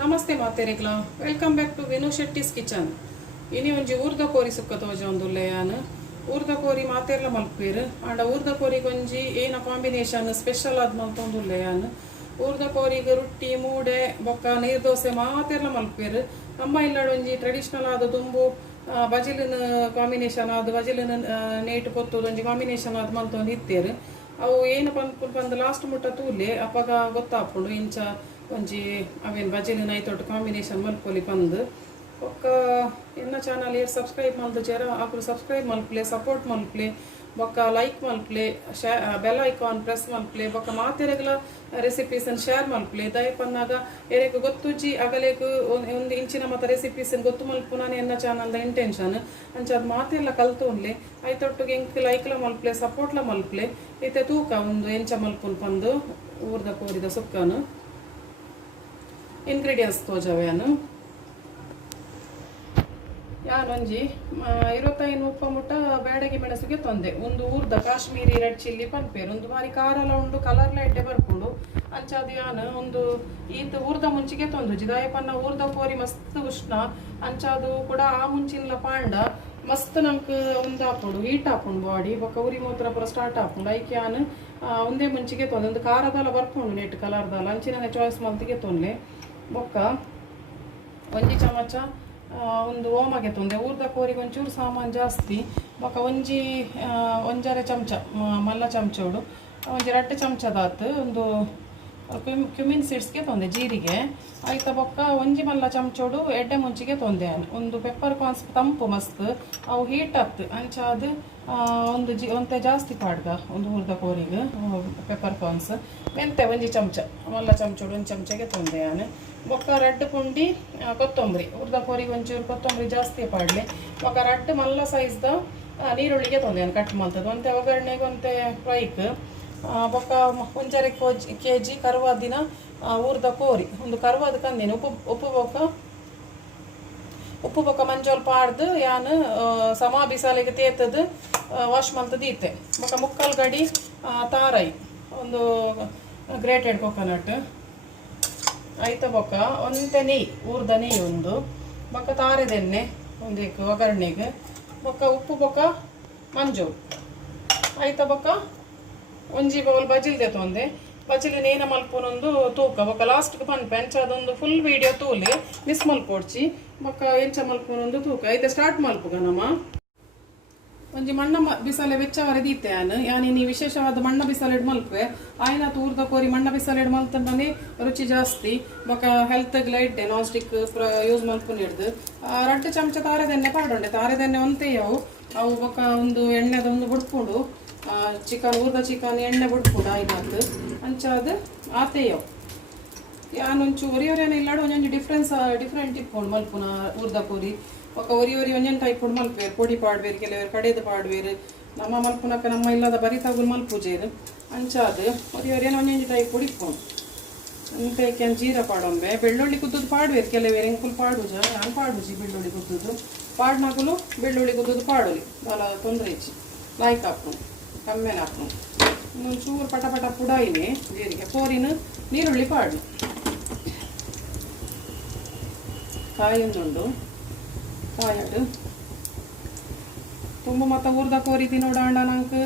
ನಮಸ್ತೆ ಮಾತೆರೆಗ್ಲ welcome back to Vinu Shetty's kitchen ಇನಿ ಒಂಜಿ ಊರ್ದ ಕೋರಿ ಸುಕ್ಕ ತೋಜ ಒಂದುಲ್ಲೆ ಯಾನು ಊರ್ದ ಕೋರಿ ಮಾತೆರ್ಲ ಮಲ್ಪೇರು ಆಂಡ ಊರ್ದ ಕೋರಿಗೆ ಒಂಜಿ ಏನ ಕಾಂಬಿನೇಷನ್ ಸ್ಪೆಷಲ್ ಆದ್ ಮಲ್ತೊಂದುಲ್ಲೆ ಯಾನು ಊರ್ದ ಕೋರಿಗೆ ರೊಟ್ಟಿ ಮೂಡೆ ಬೊಕ್ಕ ನೀರು ದೋಸೆ ಮಾತೆರ್ಲ ಮಲ್ಪೇರು ನಮ್ಮ ಇಲ್ಲಾಡು ಒಂಜಿ ಟ್ರೆಡಿಷನಲ್ ಆದ ತುಂಬು ಬಜಿಲಿನ ಕಾಂಬಿನೇಷನ್ ಆದ ಬಜಿಲಿನ ನೇಟ್ ಕೊತ್ತುದು ಒಂಜಿ ಕಾಂಬಿನೇಷನ್ ಆದ್ ಮಲ್ತೊಂದು ಇತ್ತೇರು ಅವು ಏನು ಪಂದ್ ಲಾಸ್ಟ್ ಮುಟ್ಟ ತೂಲೆ ಅಪ್ಪಗ ಗೊತ್ತಾಪುಂಡು ಇಂಚ ಒಂಜಿ ಅವೇನು ಬಜಿಲಿನ ಐತೊಟ್ಟು ಕಾಂಬಿನೇಷನ್ ಮಲ್ಪೊಲಿ ಪಂದು ಒಕ್ಕ ಎನ್ನ ಚಾನಲ್ ಏರ್ ಸಬ್ಸ್ಕ್ರೈಬ್ ಮಲ್ದು ಜರ ಅಕ್ರು ಸಬ್ಸ್ಕ್ರೈಬ್ ಮಲ್ಪ್ಲೆ ಸಪೋರ್ಟ್ ಮಲ್ಪ್ಲೆ ಬೊಕ್ಕ ಲೈಕ್ ಮಲ್ಪ್ಲೆ ಬೆಲ್ ಐಕಾನ್ ಪ್ರೆಸ್ ಮಲ್ಪ್ಲೆ ಬೊಕ್ಕ ಮಾತೆರೆಗ್ಲ ರೆಸಿಪೀಸನ್ನು ಶೇರ್ ಮಲ್ಪ್ಲೆ ದಯಪನ್ನಾಗ ಎರೆಗ್ ಗೊತ್ತುಜ್ಜಿ ಅಗಲೇಗ್ ಒಂದು ಇಂಚಿನ ಮತ್ತು ರೆಸಿಪೀಸನ್ನು ಗೊತ್ತು ಮಲ್ಪು ನಾನು ಎನ್ನ ಚಾನಲ್ದ ಇಂಟೆನ್ಷನ್ ಅಂಚ ಅದು ಮಾತೆಲ್ಲ ಕಲ್ತೊಂಡ್ಲೆ ಐತೊಟ್ಟಿಗೆ ಎಂಕ್ ಲೈಕ್ಲ ಮಲ್ಪ್ಲೆ ಸಪೋರ್ಟ್ಲ ಮಲ್ಪ್ಲೆ ಐತೆ ತೂಕ ಒಂದು ಎಂಚ ಮಲ್ಪುನ್ ಪಂದು ಊರ್ದ ಕೋರಿದ ಸುಕ್ಕನು ಇಂಗ್ರೀಡಿಯೆಂಟ್ಸ್ ತೋಜವೇನು ಯಾನೊಂಜಿ 25 ಉಪ್ಪ ಮುಟ್ಟ ಬೇಡಗಿ ಮೆಣಸಿಗೆ ತೊಂದೆ ಒಂದು ಊರ್ದ ಕಾಶ್ಮೀರಿ ರೆಡ್ ಚಿಲ್ಲಿ ಪನ್ಪೇರು ಒಂದು ಬಾರಿ ಖಾರಲ ಉಂಡು ಕಲರ್ಲ ಎಡ್ಡೆ ಬರ್ಕೊಂಡು ಅಂಚಾದ ಯಾನು ಒಂದು ಈತ ಊರ್ದ ಮುಂಚಿಗೆ ತೊಂದು ಜಿದಾಯಪನ್ನ ಊರ್ದ ಕೋರಿ ಮಸ್ತ್ ಉಷ್ಣ ಅಂಚಾದು ಕೂಡ ಆ ಮುಂಚಿನ ಪಾಂಡ ಮಸ್ತ್ ನಮ್ಗೆ ಒಂದು ಹಾಕೊಂಡು ಹೀಟ್ ಹಾಕೊಂಡು ಬಾಡಿ ಬೊಕ್ಕ ಉರಿ ಮೂತ್ರ ಪೂರ ಸ್ಟಾರ್ಟ್ ಹಾಕೊಂಡು ಐಕೆ ಯಾನು ಒಂದೇ ಮುಂಚಿಗೆ ತೊಂದೆ ಒಂದು ಖಾರದಲ್ಲ ಬರ್ಕೊಂಡು ನೆಟ್ ಕಲರ್ದಲ್ಲ ಅಂಚಿನ ಚಾಯ್ಸ್ ಮಲ್ತಿಗೆ ತೊಂದೆ ಬೊಕ್ಕ ಒಂಜಿ ಚಮಚ ಒಂದು ಓಮಗೆ ತೊಂದೆ ಊರ್ದ ಕೋರಿಗೆ ಒಂಚೂರು ಸಾಮಾನು ಜಾಸ್ತಿ ಬೊಕ್ಕ ಒಂಜರೆ ಚಮಚ ಮಲ್ಲ ಚಮಚೋಡು ಒಂಜಿ 2 ಚಮಚದಾತು ಒಂದು ಕ್ಯುಮಿನ್ ಸೀಡ್ಸ್ಗೆ ತೊಂದೆ ಜೀರಿಗೆ ಆಯ್ತಾ ಬೊಕ್ಕ ಒಂಜಿ ಮಲ್ಲ ಚಮಚೋಡು ಎಡ್ಡೆ ಮುಂಚಿಗೆ ತೊಂದೆ ಒಂದು ಪೆಪ್ಪರ್ ಕಾರ್ನ್ಸ್ ತಂಪು ಮಸ್ತ್ ಅವು ಹೀಟ್ ಹತ್ತು ಅಂಚಾದ ಒಂತೆ ಜಾಸ್ತಿ ಪಾಡ್ಗ ಒಂದು ಊರ್ದ ಕೋರಿಗೆ ಪೆಪ್ಪರ್ ಕಾರ್ನ್ಸ್ ಮೆಂತೆ ಒಂಜಿ ಚಮಚ ಮಲ್ಲ ಚಮಚೋಡು ಒಂದು ಚಮಚಗೆ ತೊಂದೆ ನಾನು ಬೊಕ್ಕ ರೆಡ್ ಪುಂಡಿ ಕೊತ್ತಂಬರಿ ಊರ್ದ ಕೋರಿಗೆ ಒಂಚೂರು ಕೊತ್ತಂಬರಿ ಜಾಸ್ತಿ ಪಾಡ್ಲಿ ಬೊಕ್ಕ ರೆಡ್ ಮಲ್ಲ ಸೈಜ್ದ ನೀರುಳ್ಳಿಗೆ ತೊಂದೆ ನಾನು ಕಟ್ ಮಾಡ್ತದೆ ಒಂತೆ ಒಗ್ಗರಣೆಗೆ ಒಂತೆ ಫ್ರೈಕ್ ಬೊಕ್ಕ ಒಂಜರೆ ಕೆಜಿ ಕರುವಾದಿನ ಊರ್ದ ಕೋರಿ ಒಂದು ಕರುವಾದ ಕಂದೇನು ಉಪ್ಪು ಬೊಕ್ಕ ಮಂಜೋಲ್ ಪಾಡ್ದು ಯಾನು ಸಮ ಬಿಸಾಲಿಗೆ ತೇತದು ವಾಶ್ ಮಲ್ತದ್ದು ಈತೆ ಬೊಕ್ಕ ಮುಕ್ಕಾಲು ಗಡಿ ತಾರೈ ಒಂದು ಗ್ರೇಟೆಡ್ ಕೊಕೊನಟ್ ಆಯ್ತ ಬೊಕ್ಕ ಒಂತೆ ನೆಯ್ ಊರ್ದ ನೆಯ್ ಒಂದು ಬೊಕ್ಕ ತಾರೆದೆಣ್ಣೆ ಒಂದೇಕು ಒಗ್ಗರಣೆಗೆ ಬೊಕ್ಕ ಉಪ್ಪು ಬೊಕ್ಕ ಮಂಜೋಲ್ ಆಯ್ತ ಬೊಕ್ಕ ಒಂಜಿ ಬೌಲ್ ಬಜಿಲ್ದೆ ತೊಂದೆ ಬಜಿಲು ನೇನ ಮಲ್ಪುನೊಂದು ತೂಕ ಬೊಕ್ಕ ಲಾಸ್ಟ್ಗೆ ಪನ್ಪೆ ಅಂಚ ಅದೊಂದು ಫುಲ್ ವೀಡಿಯೋ ತೂಲೆ ಮಿಸ್ ಮಲ್ಪೋಡ್ಚಿ ಬೊಕ್ಕ ಎಂಚ ಮಲ್ಪುನೊಂದು ತೂಕ ಐತೆ ಸ್ಟಾರ್ಟ್ ಮಲ್ಪುಗ ನಮ್ಮ ಒಂಜಿ ಮಣ್ಣ ಬಿಸಾಲೆ ಬೆಚ್ಚವರೆ ದೀತೆ ಯಾನಿ ವಿಶೇಷವಾದ ಮಣ್ಣ ಬಿಸಾಲೆಡ್ ಮಲ್ಪೆ ಆಯ್ನ ತೂರ್ದ ಕೋರಿ ಮಣ್ಣ ಬಿಸಾಲೆಡ್ ಮಲ್ತಂಡನೆ ರುಚಿ ಜಾಸ್ತಿ ಬೊಕ್ಕ ಹೆಲ್ತ್ಗೆ ಲೈಟ್ ನಾನ್ ಸ್ಟಿಕ್ ಯೂಸ್ ಮಲ್ಪುನ್ ಹಿಡ್ದು 2 ಚಮಚ ತಾರೆದೆಣ್ಣೆ ಪಾಡೊಂಡೆ ತಾರೆದೆಣ್ಣೆ ಒಂತೆಯವು ಅವು ಬೊಕ್ಕ ಒಂದು ಎಣ್ಣೆದೊಂದು ಬುಡ್ಕೊಂಡು ಚಿಕನ್ ಊರ್ದ ಚಿಕನ್ ಎಣ್ಣೆ ಬಿಡ್ಕೊಂಡು ಆಯ್ತು ಅಂಚಾದ ಆತೆಯವು ಯಾನೊಂಚು ಒರಿಯೊರಿಯನ ಇಲ್ಲಾಡು ಒಂದೊಂದು ಡಿಫ್ರೆಂಟ್ ಇಟ್ಕೊಂಡು ಮಲ್ಪುನ ಊರ್ದ ಕೋರಿ ಒಕ್ಕ ಒರಿ ಒಂಜೊಂದು ಟೈಪ್ ಉಂಡು ಮಲ್ಪೇರು ಪೊಡಿ ಪಾಡ್ಬೇರು ಕೆಲವರು ಕಡೆದು ಪಾಡ್ಬೇರು ನಮ್ಮ ಮಲ್ಪುನಕ್ಕ ನಮ್ಮ ಇಲ್ಲದ ಬರಿ ತಗುಲು ಮಲ್ಪುಜೇರು ಅಂಚಾದ ಒರಿಯೊರಿಯನ ಒಂದೊಂದು ಟೈಪ್ ಪುಡಿ ಇಟ್ಕೊಂಡು ಅಂತೆ ಜೀರ ಪಾಡೊಂಬೆ ಬೆಳ್ಳುಳ್ಳಿ ಕುದ್ದು ಪಾಡ್ಬೇರು ಕೆಲವೇರು ಎಂಕುಲು ಪಾಡುಜ ನಾನು ಪಾಡುಜಿ ಬೆಳ್ಳುಳ್ಳಿ ಕುದ್ದು ಪಾಡ್ನಾಕುಲು ಬೆಳ್ಳುಳ್ಳಿ ಕುದ್ದು ಪಾಡೋಲಿ ಭಾಳ ತೊಂದರೆ ಇಚ್ಚಿ ಲಾಯ್ಕ್ ಹಾಕೊಂಡು ಕಮ್ಮೆಲೆ ಹಾಕೊಂಡು ಒಂಚೂರು ಪಟ ಪುಡಾಯಿನಿ ಜೀರಿಗೆ ಕೋರಿನ ನೀರುಳ್ಳಿ ಪಾಡು ಕಾಯೊಂದುಂಡು ಕಾಯಡು ತುಂಬ ಮತ್ತು ಊರ್ದ ಕೋರಿ ತಿನ್ನೋಡಾಂಡ ನಂಗೆ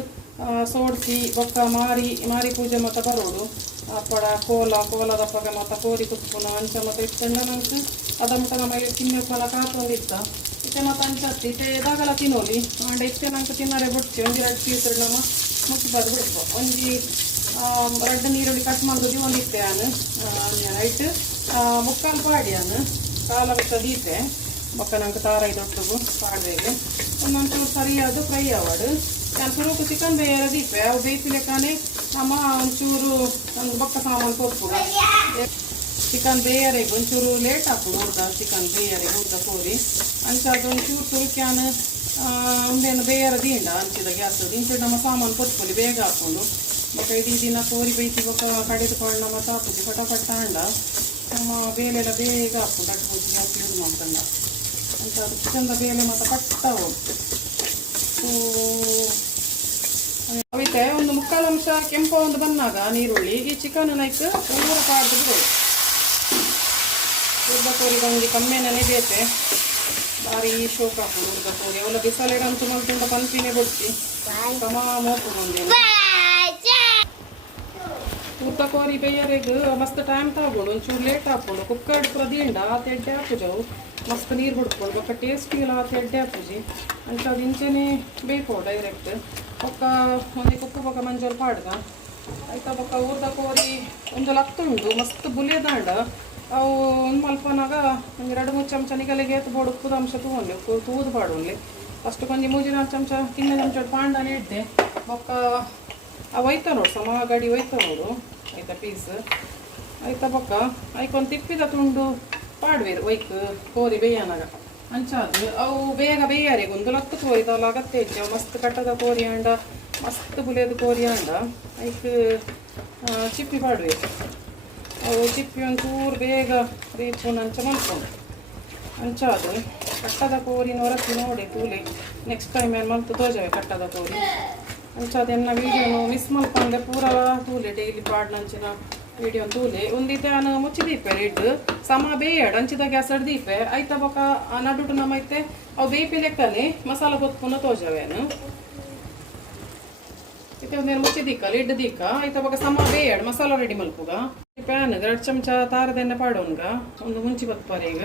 ಸೋಡ್ಸಿ ಬೊಕ್ಕ ಮಾರಿ ಪೂಜೆ ಮತ್ತು ಬರೋಡು ಅಪ್ಪಡ ಕೋಲದಪ್ಪಗೆ ಮತ್ತು ಕೋರಿ ಕುತ್ಪುನ ಅಂಚ ಮತ್ತು ಇಟ್ಕೊಂಡ ನಂಗೆ ಅದ ಮಟ್ಟ ನಮಗೆ ತಿನ್ನೋಕ್ಕಲ್ಲ ಕಾತೊಂದಿತ್ತ ಇತ್ತೆ ಮತ್ತು ಅಂಚತ್ತಿ ಇತ್ತೆ ಎದಾಗಲ ತಿನ್ನೋಲಿ ಆಂಡ ಇತ್ತೆ ನಂಗೆ ತಿನ್ನರೆ ಬಿಡ್ತಿ ಒಂಜಿ 2 ಪೀಸ್ ನಮ್ಮ ಮುಚ್ಚಿಬಾರ್ದು ಬಿಡ್ಬೋ ಒಂಜಿ 2 ನೀರುಳ್ಳಿ ಕಟ್ ಮಾಡೋದು ಒಂದು ಇತ್ತೆ ನಾನು ನೈಟ್ ಮುಕ್ಕಾಲು ಪಾಡಿ ನಾನು ಕಾಲ ಬಿಟ್ಟು ದೀತೆ ಬೊಕ್ಕ ನಂಗೆ ತಾರ ಇದೊಟ್ಟಿಗೂ ಪಾಡ್ಬೇಗೆ ಒಂದೊಂಚೂರು ಸರಿಯಾದ ಫ್ರೈ ಆವಾಡು ನಾನು ಸುರುಕು ಚಿಕನ್ ಬೇರೆ ದೀಪೆ ಅವು ಬೇಯಿಸಲಿಕ್ಕಾನೆ ನಮ್ಮ ಒಂಚೂರು ಒಂದು ಬೊಕ್ಕ ಸಾಮಾನು ಕೊಡ್ಬೋದು ಚಿಕನ್ ಬೇಯರೆಗೆ ಒಂಚೂರು ಲೇಟ್ ಹಾಕೋದು ಊರ್ದ ಚಿಕನ್ ಬೇಯರೆಗೆ ಊರ್ದ ಕೋರಿ ಅಂಚದು ಒಂಚೂರು ತುಳ್ಕ್ಯಾನು ಒಂದೇನು ಬೇಯರ ದೀಂಡ ಅಂಚಿದ ಗ್ಯಾಸ್ ಇಂಚು ನಮ್ಮ ಸಾಮಾನು ಕೊಟ್ಕೊಳ್ಳಿ ಬೇಗ ಹಾಕೊಂಡು ಬೊಕ್ಕ ಇಡೀ ದಿನ ಕೋರಿ ಬೇಯಿಸಿ ಬೊಕ್ಕ ಕಡಿದುಕೊಂಡು ನಮ್ಮ ಸಾಪುಜಿ ಪಟ ಅಂಡ ನಮ್ಮ ಬೇಲೆಲ್ಲ ಬೇಗ ಹಾಕೊಂಡು ಅಟ್ಪೂಜಿ ಗ್ಯಾಸ್ ಯೂಸ್ ಮಾಡ್ಕೊಂಡ ಅಂತ ಚಿಕನ್ದ ಬೇಲೆ ಮತ್ತು ಪಟ್ಟವು ಅವೈತೆ ಒಂದು ಮುಕ್ಕಾಲು ಅಂಶ ಕೆಂಪು ಒಂದು ಬಂದಾಗ ನೀರುಳ್ಳಿ ಈ ಚಿಕನ್ ನೈಕ್ ಪೂರ ಪಾಡ್ದು ಬಿಡೋದು ಊರ್ದ ಕೋರಿಗೆ ಒಂದು ಕಮ್ಮಿನೇ ಬೇತೆ ಭಾರಿ ಶೋಕ ಊರ್ದ ಕೋರಿ ಅವಳ ಬಿಸಾಲೆಡಂತೂ ಮಲ್ತುಂಡ ಪಂಪಿನೇ ಬೊಟ್ಟಿ ಕಮ ಮೋಪು ಮಂದಿ ಊಟ ಕೋರಿ ಬೇಯರೆಗ್ ಮಸ್ತ್ ಟೈಮ್ ತಗೊಂಡು ಒಂಚೂರು ಲೇಟ್ ಹಾಕೊಂಡು ಕುಕ್ಕರ್ ಪ್ರದೀಂಡ ಆತ ಎಡ್ಡೆ ಹಾಕುಜವು ಮಸ್ತ್ ನೀರು ಬಿಡ್ಕೊಂಡು ಬೊಕ್ಕ ಟೇಸ್ಟ್ ಇಲ್ಲ ಆತ ಎಡ್ಡೆ ಹಾಕುಜಿ ಅಂತ ಅದು ಇಂಚೆನೇ ಬೇಕು ಡೈರೆಕ್ಟ್ ಬೊಕ್ಕ ಒಂದೇ ಉಪ್ಪು ಬೊಕ್ಕ ಮಂಜೂರು ಪಾಡ್ಗ ಆಯ್ತಾ ಬೊಕ್ಕ ಊರ್ದ ಕೋರಿ ಒಂದು ಲತ್ತುಂಡು ಮಸ್ತ್ ಬುಲಿಯದಾಂಡ ಅವು ಒಂದು ಮಲ್ಪನಾಗ ಒಂದು 2-3 ಚಮಚ ನಿಗಲಿಗೆ ಬೋಡು ಉಪ್ಪುದ ಅಂಶ ತಗೊಂಡು ತೂದು ಪಾಡೋನ್ಲಿ ಫಸ್ಟ್ ಕೊಂಚ 3-4 ಚಮಚ ತಿನ್ನ ಚಮಚ ಪಾಂಡನೇ ಇಡ್ಡೆ ಬೊಕ್ಕ ಅವು ಒಯ್ತ ನೋಡು ಸಮ ಗಾಡಿ ಒಯ್ತ ನೋಡು ಆಯ್ತಾ ಪೀಸ್ ಆಯ್ತಾ ಬೊಕ್ಕ ಐಕೊಂದು ತಿಪ್ಪಿದ ತುಂಡು ಪಾಡ್ವೇರು ಒಯ್ಕ್ ಕೋರಿ ಬೇಯನಾಗ ಅಂಚಾದು ಅವು ಬೇಗ ಬೇಯಾರಿಗೆ ಒಂದು ಲತ್ತು ಕೋರಿದಲ್ಲ ಅಗತ್ಯ ಇಜ್ಜ ಮಸ್ತ್ ಕಟ್ಟದ ಕೋರಿ ಅಂಡ ಮಸ್ತ್ ಬುಲಿಯದ ಕೋರಿ ಅಂಡ ಐಕ್ ಚಿಪ್ಪಿ ಪಾಡ್ವೇರು ಅವು ಚಿಪ್ಪಿ ಒಂಚೂರು ಬೇಗ ರೀಪುನ ಅಂಚ ಮಲ್ಕೊಂಡು ಅಂಚಾದು ಕಟ್ಟದ ಕೋರಿನ ಹೊರತು ನೋಡಿ ತೂಲಿ ನೆಕ್ಸ್ಟ್ ಟೈಮ್ ಏನು ಮಲ್ತು ತೋಜವೆ ಕಟ್ಟದ ಕೋರಿ ಅಂಚಾದೆನ್ನ ವೀಡಿಯೋನು ಮಿಸ್ ಮಲ್ಕೊಂಡೆ ಪೂರ ತೂಲೆ ಡೈಲಿ ಪಾಡ್ನಂಚಿನ ವೀಡಿಯೋ ತೂಲೆ ಒಂದಿದ್ದೆ ನಾನು ಮುಚ್ಚಿದೀಪೆ ರೇಟ್ ಸಮ ಬೇಯಡ್ ಅಂಚಿದ ಗ್ಯಾಸ್ ಅಡ್ದೀಪೆ ಆಯ್ತಾ ಬೊಕ್ಕ ನಡುಟು ನಮ್ಮೈತೆ ಅವು ಬೇಪಿ ಲೆಕ್ಕನೆ ಮಸಾಲ ಗೊತ್ತುನ ತೋಜವೇನು ಐತೆ ಒಂದೇನು ಮುಚ್ಚಿದೀಕ ಲಿಡ್ ದೀಕ ಆಯ್ತಾ ಬೊಕ್ಕ ಸಮ ಬೇಯಡ್ ಮಸಾಲ ರೆಡಿ ಮಲ್ಪುಗ ಪ್ಯಾನ್ 2 ಚಮಚ ತಾರದ ಎಣ್ಣೆ ಪಾಡೋನ್ಗ ಒಂದು ಮುಂಚಿ ಬತ್ಪಾರ ಈಗ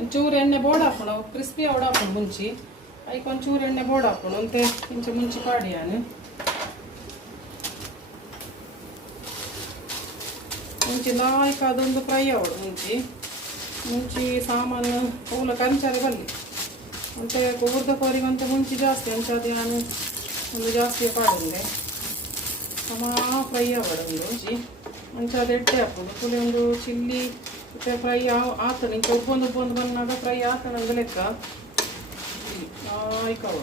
ಒಂಚೂರು ಎಣ್ಣೆ ಬೋರ್ಡ್ ಹಾಕೋಣ ಕ್ರಿಸ್ಪಿ ಅವಡ ಹಾಕೊಂಡು ಮುಂಚಿ ಐಕ್ ಒಂಚೂರು ಎಣ್ಣೆ ಬೋರ್ಡ್ ಹಾಕೋಣ ಅಂತೆ ಇಂಚೆ ಮುಂಚಿ ಪಾಡಿ ನಾನು ಮುಂಚಿ ನಾಲ್ಕು ಅದೊಂದು ಫ್ರೈ ಅವಡು ಮುಂಚಿ ಸಾಮಾನು ಪೂಲ ಕಂಚಾರೆ ಬಲ್ಲಿ ಅಂತೆ ಊರ್ದ ಕೋರಿಗಂತೆ ಮುಂಚಿ ಜಾಸ್ತಿ ಅಂಚದೆ ನಾನು ಒಂದು ಜಾಸ್ತಿ ಪಾಡಂದೆ ಸಮ ಫ್ರೈ ಅವಡೊಂದು ಅಂಚದೆ ಎಡ್ಡೆ ಹಾಕೋದು ಪುಲಿ ಒಂದು ಚಿಲ್ಲಿ ಮತ್ತೆ ಫ್ರೈ ಆತನ ಇಂಚ ಉಬ್ಬೊಂದು ಬಂದಾಗ ಫ್ರೈ ಆತನಂದು ಲೆಕ್ಕ ಆಯ್ಕವು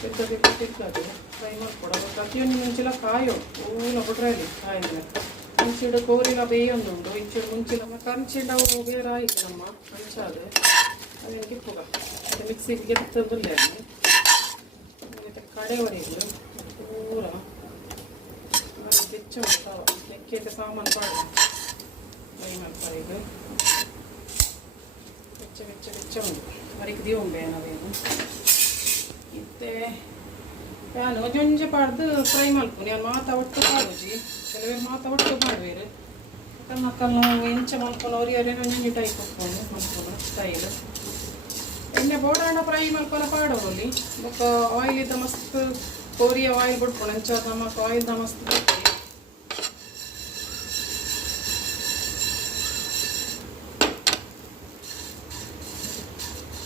ತಿಕ್ಕದು ಫ್ರೈ ಮಾಡ್ಕೊಡೋದು ಪ್ರತಿಯೊಂದು ಮುಂಚಿಲ ಕಾಯೋಡು ಪೂಲ ಬಿಡ್ರಲ್ಲಿ ಕಾಯಿನ ಮುಂಚಿಡು ಕೋರಿಲ ಬೇಯೊಂದುಂಡು ಇಂಚಿಡು ಮುಂಚಿಲ ಕಂಚಿಡವು ಬೇರೆ ಆಯಿತು ನಮ್ಮ ಕಂಚಾದು ಅದೇನು ಕಿಪ್ಪುಗ ಅದು ಮಿಕ್ಸಿಗೆ ಗೆತ್ತದಿಲ್ಲ ಮತ್ತೆ ಕಡೆವರೆಗೂ ಪೂರ ಹೆಚ್ಚು ಮಾಡ್ತಾವ ಲೆಕ್ಕಕ್ಕೆ ಸಾಮಾನು ಪಾಡ ಫ್ರೈ ಮಾಡ್ತಾರೆ ಈಗ ಬೆಚ್ಚ ಉಂಟು ಮರಿಗೆ ದೀವಂಬೆ ನಾವೇನು ಇತ್ತೆ ನಾನು ಒಂಜೊಂಜೆ ಪಾಡ್ದು ಫ್ರೈ ಮಲ್ಪು ನಾನು ಮಾತಾ ಒಟ್ಟು ಪಾಡೋಜಿ ಕೆಲವೇ ಮಾತಾ ಒಟ್ಟು ಮಾಡುವೇರು ಮಕ್ಕಳು ಎಂಚ ಮಲ್ಕೊಂಡು ಅವ್ರಿಗೆ ಒಂಜೊಂಜಿ ಟೈಪ್ ಹೊತ್ಕೊಂಡು ಮಲ್ಕೊಂಡು ಸ್ಟೈಲ್ ಎಣ್ಣೆ ಬೋಡಾಣ ಫ್ರೈ ಮಲ್ಕೊಂಡು ಪಾಡೋರಲ್ಲಿ ಬೊಕ್ಕ ಆಯಿಲ್ ಇದ್ದ ಮಸ್ತ್ ಕೋರಿಯ ಆಯಿಲ್ ಬಿಡ್ಕೊಂಡು ಎಂಚ ನಮಕ್ ಆಯಿಲ್ದ ಮಸ್ತ್ ಬಿಡ್ತೀವಿ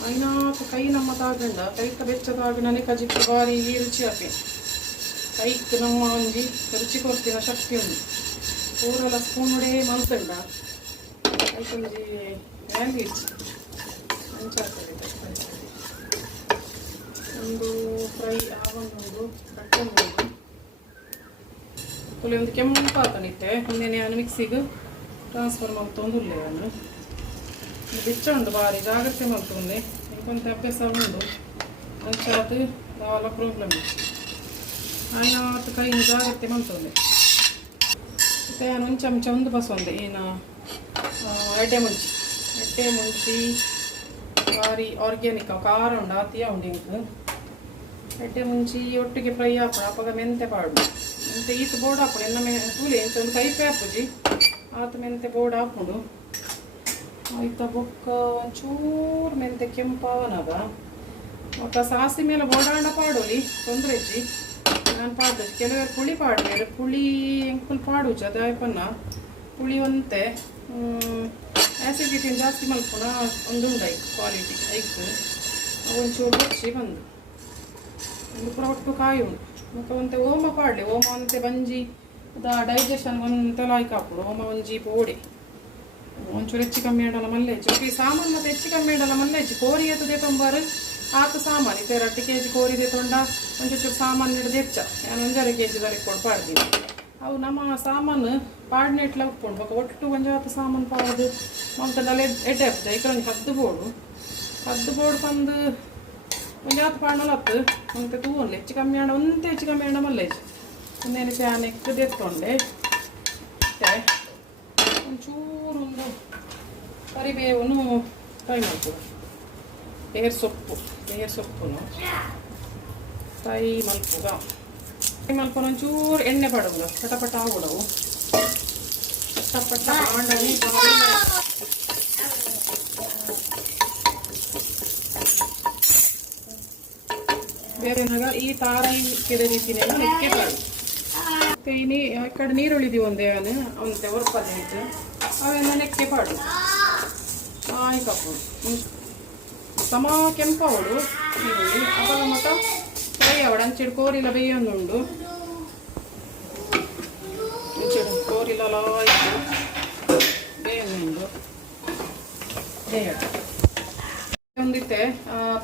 అయినాక కై నమ్మ తాగండ కైక ಬೆಚ್ಚ ತಾಗಣನೆ ಕಜಿಕ್ಕೆ ಭಾರಿ ರುಚಿ ಆಪೆ ಕೈಕ್ ನಮ್ಮ ಒಂಜಿ ರುಚಿ ಕೊಡ್ತಿನ ಶಕ್ತಿ ಉಂಟು ಪೂರಲ ಸ್ಪೂನ್ ಹೊಡೆ ಮಲ್ತಂಡ ಕೈಕೊಂಜಿ ಲ್ಯಾಂಗ್ವೇಜ್ ಮಂಚಾಗ್ತದೆ ಒಂದು ಫ್ರೈ ಆಗೊಂಡು ಕಟ್ಟೊಂದು ಕೊಲೆ ಒಂದು ಕೆಂಪಾತನಿತ್ತೆ ಒಂದೇನೆ ನಾನು ಮಿಕ್ಸಿಗೆ ಟ್ರಾನ್ಸ್ಫರ್ ಮಾಡ್ತೊಂದುಲ್ಲೆ ನಾನು ಬೆಚ್ಚ ಉಂಟು ಭಾರಿ ಜಾಗ್ರತೆ ಮಾಡ್ತೊಂದೆ ఇంకొంత అభ్యాస ఉండు అంచాదు చాలా ప్రాబ్లమ్ ఆయన కై జాగ్రత్త ಮಾಡ್ತೊಂದೆ ಮತ್ತೆ ನಾನು ಒಂದು ಚಮಚ ಒಂದು ಬಸೊಂದೆ ಏನು ಎಡ್ಡೆ ಮುಂಚಿ ಭಾರಿ ಆರ್ಗ್ಯಾನಿಕ್ ಖಾರ ಉಂಡು ಆತಿಯ ಉಂಡು ಇಂಕ್ ಎಡ್ಡೆ ಮುಂಚಿ ಒಟ್ಟಿಗೆ ಫ್ರೈ ಹಾಕೋಣ ಅಪ್ಪಾಗ ಮೆಂತೆ ಪಾಡು ಮೆಂತೆ ಈತ ಬೋರ್ಡ್ ಹಾಕೋಣ ಎನ್ನ ತೂಲೆ ಇಂತ ಒಂದು ಕೈಪೆ ಹಾಪುಜಿ ಆತ ಮೆಂತೆ ಬೋರ್ಡ್ ಹಾಕೊಂಡು ಆಯ್ತಾ ಬೊಕ್ಕ ಒಂಚೂರು ಮೆಂತೆ ಕೆಂಪಾವನಾಗ ಒಕ್ಕ ಸಾಸಿ ಮೇಲೆ ಬೋಡಾಂಡ ಪಾಡೋಲಿ ತೊಂದರೆ ಇಜ್ಜಿ ನಾನು ಪಾಡ್ದು ಕೆಲವರು ಪುಳಿ ಪಾಡ್ಬೇರು ಪುಳಿ ಎಂಕುಲ್ ಪಾಡುಜಿ ಅದಾಯಪನ್ನ ಪುಳಿ ಒಂತೆ ಆ್ಯಸಿಡಿಟಿನ ಜಾಸ್ತಿ ಮಲ್ಪುನ ಒಂದು ಉಂಡೈ ಕ್ವಾಲಿಟಿ ಐಕ್ ಒಂಚೂರು ಬಚ್ಚಿ ಬಂದು ಒಂದು ಪೂರ ಒಟ್ಟು ಕಾಯಿ ಉಂಟು ಮತ್ತು ಒಂತೆ ಓಮ ಪಾಡಲಿ ಓಮ ಒಂತೆ ಬಂಜಿ ಡೈಜೆಷನ್ ಒಂತೆ ಲಾಯ್ಕ್ ಹಾಕೋಡು ಓಮ ಒಂಜಿ ಪೋಡಿ ಒಂಚೂರು ಹೆಚ್ಚು ಕಮ್ಮಿ ಆಡಲ್ಲ ಮಲ್ಲೆಜ್ಜಿ ಸಾಮಾನು ಮತ್ತೆ ಹೆಚ್ಚು ಕಮ್ಮಿ ಆಡಲ್ಲ ಮಲ್ಲೆಜ್ಜಿ ಕೋರಿ ಎತ್ತದೆ ತೊಂಬಾರು ಆತು ಸಾಮಾನು ಇತ್ತೆ 2 kg ಕೋರಿದೆ ತೊಂಡ ಒಂಚೂರು ಸಾಮಾನು ಹಿಡಿದು ಹೆಚ್ಚ ನಾನು 1.5 kg ವರೆಗೆ ಕೊಡು ಪಾಡ್ತೀನಿ ಅವು ನಮ್ಮ ಸಾಮಾನು ಪಾಡ್ನೆಟ್ಲ ಉಟ್ಕೊಂಡು ಒಟ್ಟು ಒಂಜಾತು ಸಾಮಾನು ಪಾಡು ಮಂತದಲ್ಲ ಎಡ್ಡೆ ಹಬ್ಬ ಐಕಂಗೆ ಹದ್ದು ಬೋರ್ಡು ಬಂದು ಒಂಜಾತು ಪಾಡ್ನಲ್ಲ ಹತ್ತು ಒಂತೆ ತೂವನ್ಲಿ ಹೆಚ್ಚು ಕಮ್ಮಿ ಆಡ ಒಂತೆ ಹೆಚ್ಚು ಕಮ್ಮಿ ಆಡ ಮಲ್ಲೆಜ್ಜಿ ಒಂದೇನು ಪ್ಯಾನ್ ಎಕ್ಕದೆ ಎತ್ಕೊಂಡೆ ಒಂಚೂರು ಒಂದು ಕರಿಬೇವನ್ನು ಫ್ರೈ ಮಾಡ್ಬೋದು. ಬೇರ್ ಸೊಪ್ಪುನು ಫ್ರೈ ಮಲ್ಪುಗ ಒಂಚೂರು ಎಣ್ಣೆ ಪಡೋದು ಪಟಪಟ ಆಗೋಡವು ಪಟಪಟ ಮಾಡಲಿ. ಬೇರೆನಾಗ ಈ ತಾರಾಯಿ ಕೆದ ರೀತಿನೆಲ್ಲ ನೆಕ್ಕೆ ಪಾಡು. ಮತ್ತೆ ಈ ಕಡೆ ನೀರುಳ್ಳಿದೀವಿ ಒಂದೇವನು ಅವನತೆ ಹೊರಪದೆ ಇತ್ತು ಅವೆಲ್ಲ ನೆಕ್ಕೆ ಪಾಡು. ಆಯ್ತಪ್ಪ ಸಮ ಕೆಂಪವಳು ಈರುಳ್ಳಿ ಅವಾಗ ಮತ್ತು ಫ್ರೈ ಅವಡು ಅಂಚಿಡು ಕೋರಿಲ ಬೇಯೊಂದುಂಡು ಅಂಚಿಡು ಕೋರಿಲ ಆಯಿತು ಬೇಯೊಂದುಂಡು ಬೇಯಡು ಒಂದಿತ್ತೆ